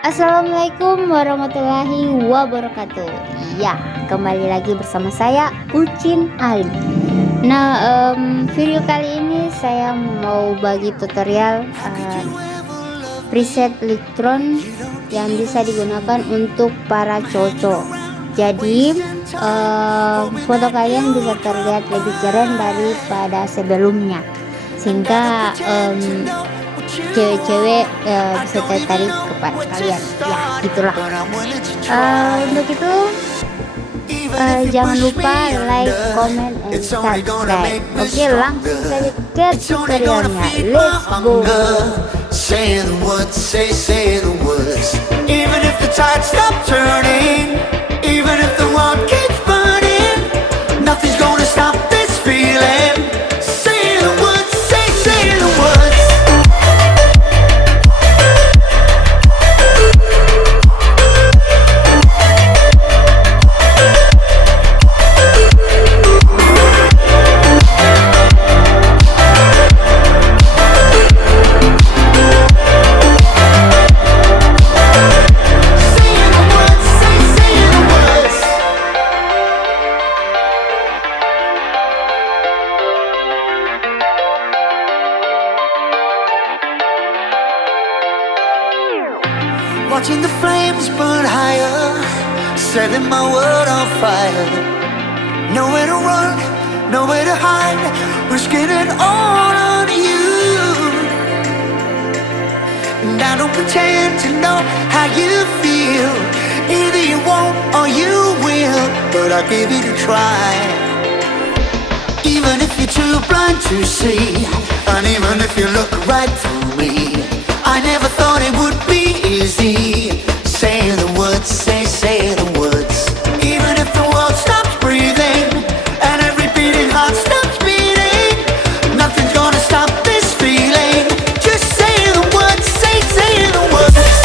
Assalamualaikum warahmatullahi wabarakatuh. Ya, kembali lagi bersama saya Ucin Ali. Nah, video kali ini saya mau bagi tutorial preset Lightroom yang bisa digunakan untuk para cowok. Jadi foto kalian bisa terlihat lebih keren daripada sebelumnya, sehingga cewek-cewek bisa tertarik kepada kalian. Ya, gitulah. Untuk itu jangan lupa like, comment, and subscribe. Oke, langsung saja ke tutorialnya. Let's go. Say the words, say the words. Even if the tide stops turning, even if the world keeps burning, nothing's gonna stop this feeling. Say the words, say the words. Watching the flames burn higher, setting my world on fire. Nowhere to run, nowhere to hide, risking it all on you. And I don't pretend to know how you feel. Either you won't or you will, but I'll give it a try. Even if you're too blind to see, and even if you look right through me, I never thought it would be easy. Say the words, say the words. Even if the world stops breathing and every beating heart stops beating, nothing's gonna stop this feeling. Just say the words, say the words.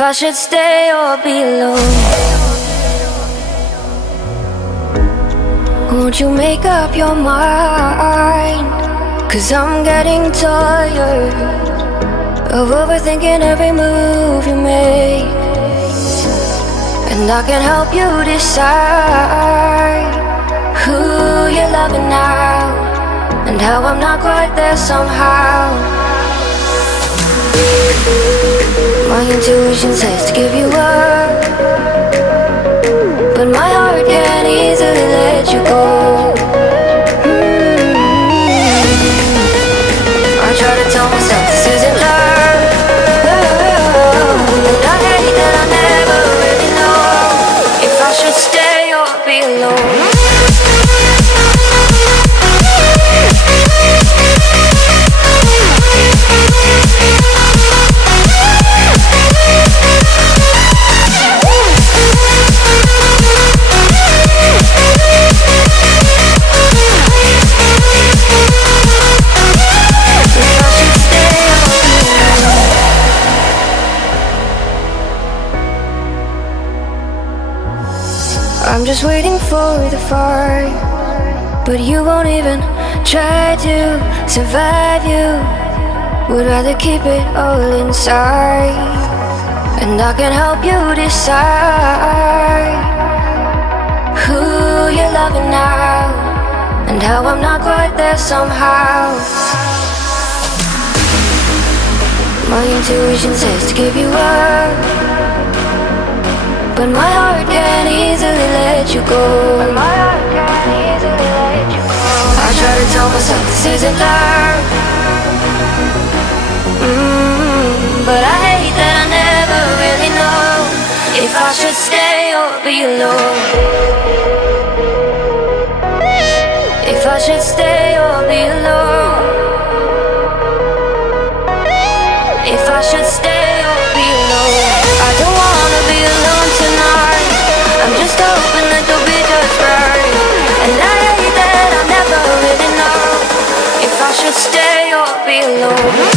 If I should stay or be alone, won't you make up your mind? 'Cause I'm getting tired of overthinking every move you make, and I can help you decide who you're loving now, and how I'm not quite there somehow. My intuition says to give you up, but my heart can't easily let you go. I try to tell myself this isn't love, but I hate that I never really know if I should stay or be alone. I'm just waiting for the fire, but you won't even try to survive. You would rather keep it all inside, and I can help you decide who you're loving now, and how I'm not quite there somehow. My intuition says to give you up, but my heart can't easily let you go. I try to tell myself this isn't love, but I hate that I never really know if I should stay or be alone. If I should stay or be alone. If I should stay or be alone. I don't wanna be alone tonight. I'm just hoping that you'll be just right, and I hate that I never really know if I should stay or be alone.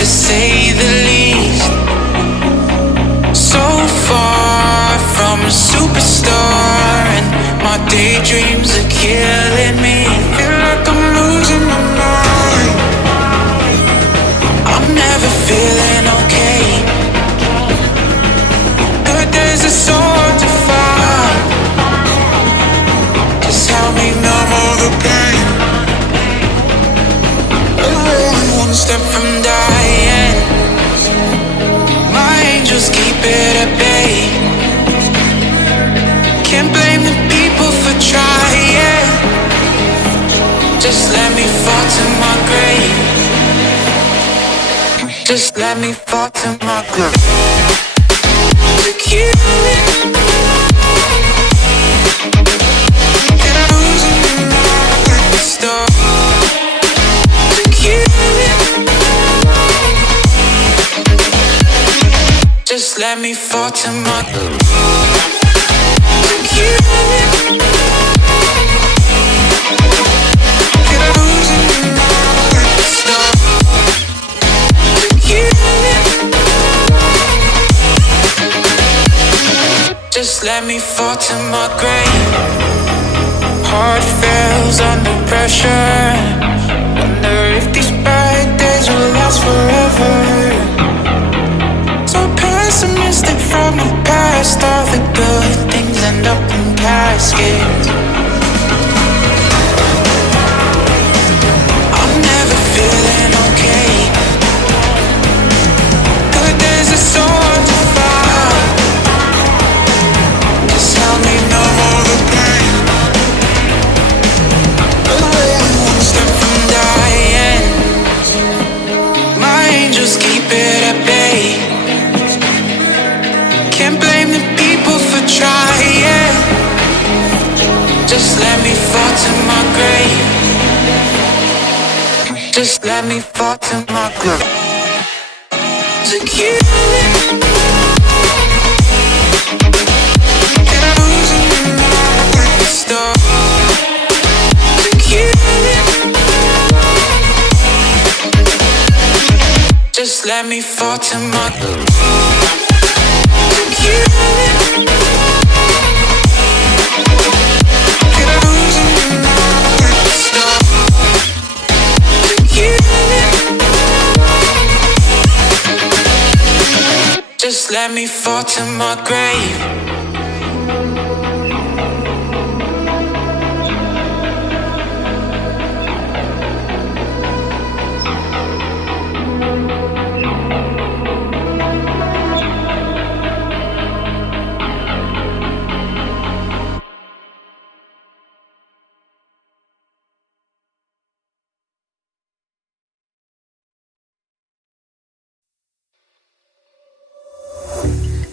To say the least, so far from a superstar, and my daydreams are killing me. Feel like I'm losing my mind. I'm never feeling okay. Good days are so hard to find. Just help me numb all the pain. One step from dying, my angels keep it at bay. Can't blame the people for trying. Just let me fall to my grave. Just let me fall to my grave. Look you. Can I lose another star? Just let me fall to my Can I lose another star? Just let me fall to my grave. Heart fails under pressure. Wonder if these bad days will last forever. So pessimistic from past, all the good things end up in caskets. I'm never feeling okay. Good days are so hard to find. Just help me numb all the pain. One step from dying. My angels keep it at bay. Can't blame the people for trying. Just let me fall to my grave. Just let me fall to my grave. To kill it. Get losing my stuff. To kill it. Just let me fall to my grave. To kill it. Get losing my stuff. To kill it. Just let me fall to my grave.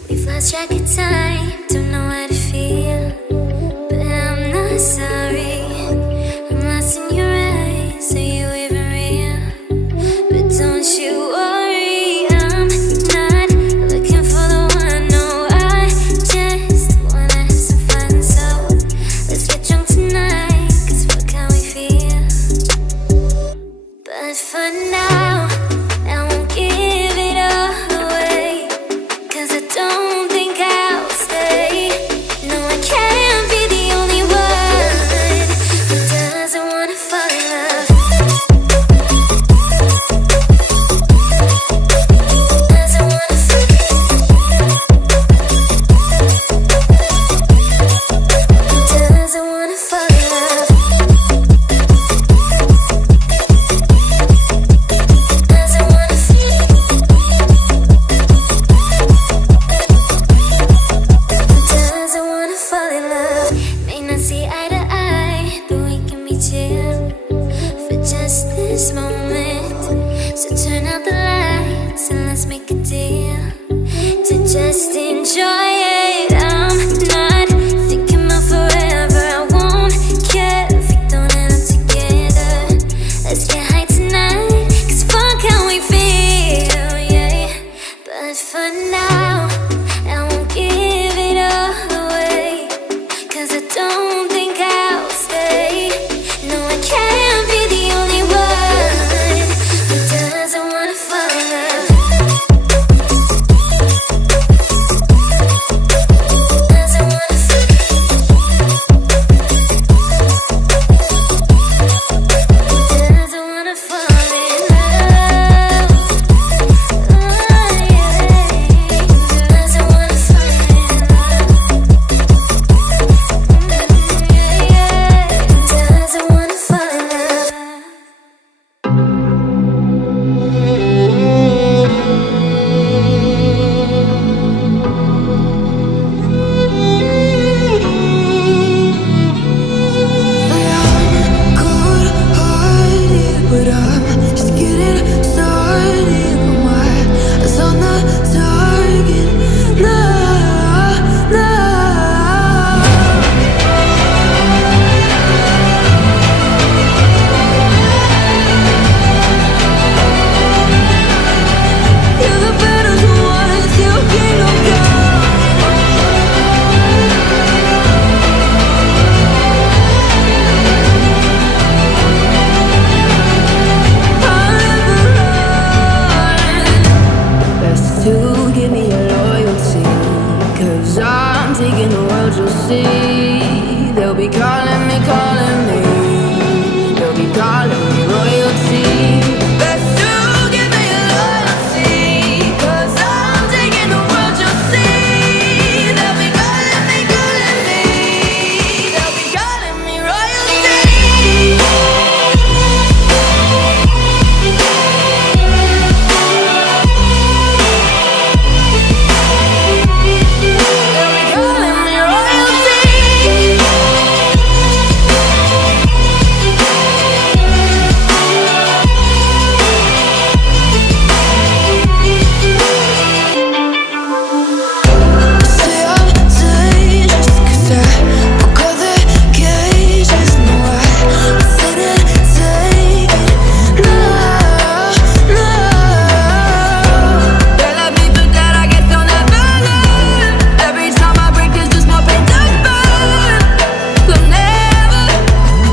We've lost track of time.